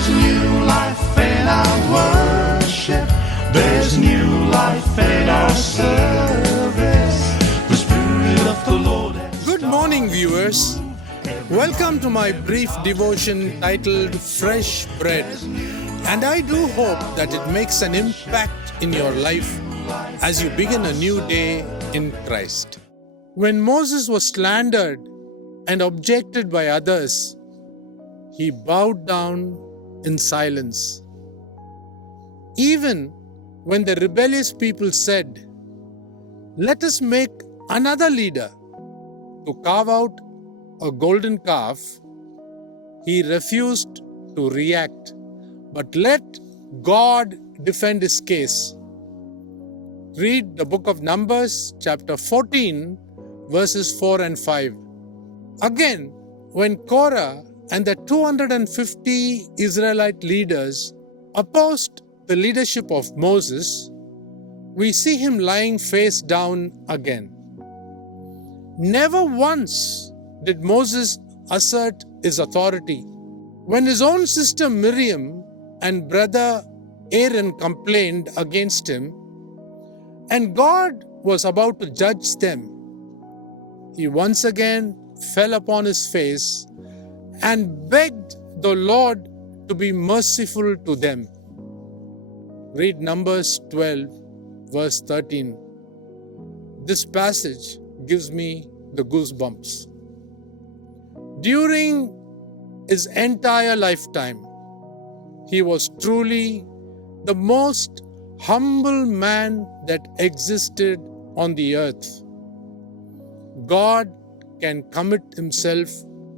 There's new life in our worship. There's new life in our service. The Spirit of the Lord has Good morning, viewers. Welcome to my brief devotion titled Fresh Bread. And I do hope that it makes an impact in your life as you begin a new day in Christ. When Moses was slandered and objected by others, he bowed down in silence. Even when the rebellious people said, "Let us make another leader to carve out a golden calf," he refused to react, but let God defend his case. Read the book of Numbers, chapter 14, verses 4 and 5. Again, when Korah and the 250 Israelite leaders opposed the leadership of Moses, we see him lying face down again. Never once did Moses assert his authority. When his own sister Miriam and brother Aaron complained against him, and God was about to judge them, he once again fell upon his face and begged the Lord to be merciful to them. Read Numbers 12, verse 13. This passage gives me the goosebumps. During his entire lifetime, he was truly the most humble man that existed on the earth. God can commit himself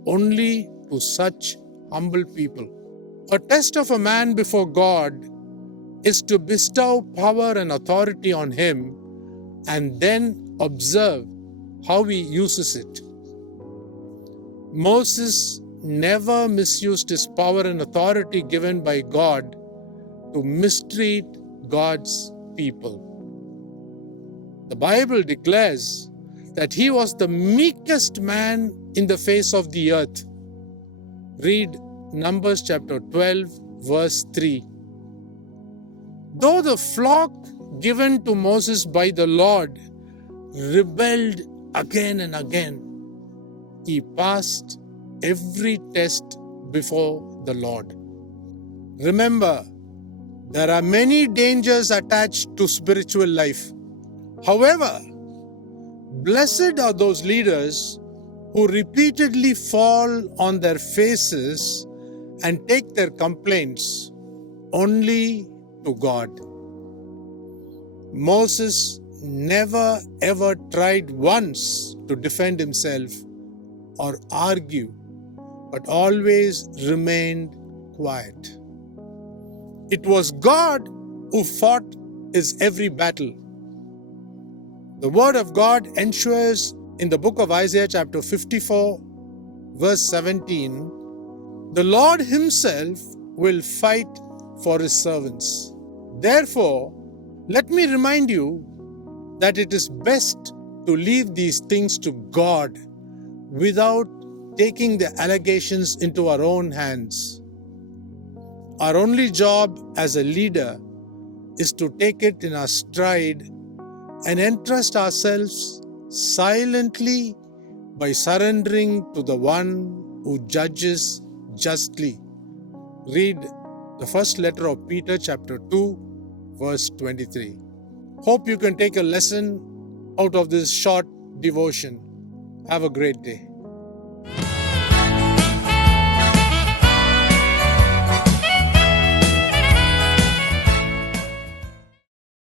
only to such humble people. A test of a man before God is to bestow power and authority on him and then observe how he uses it. Moses never misused his power and authority given by God to mistreat God's people. The Bible declares that he was the meekest man in the face of the earth. Read Numbers chapter 12, verse 3. Though the flock given to Moses by the Lord rebelled again and again, he passed every test before the Lord. Remember, there are many dangers attached to spiritual life. However, blessed are those leaders who repeatedly fall on their faces and take their complaints only to God. Moses never ever tried once to defend himself or argue, but always remained quiet. It was God who fought his every battle. The word of God ensures in the book of Isaiah chapter 54, verse 17, the Lord himself will fight for his servants. Therefore, let me remind you that it is best to leave these things to God without taking the allegations into our own hands. Our only job as a leader is to take it in our stride and entrust ourselves silently by surrendering to the one who judges justly. Read the first letter of Peter chapter 2, verse 23. Hope you can take a lesson out of this short devotion. Have a great day.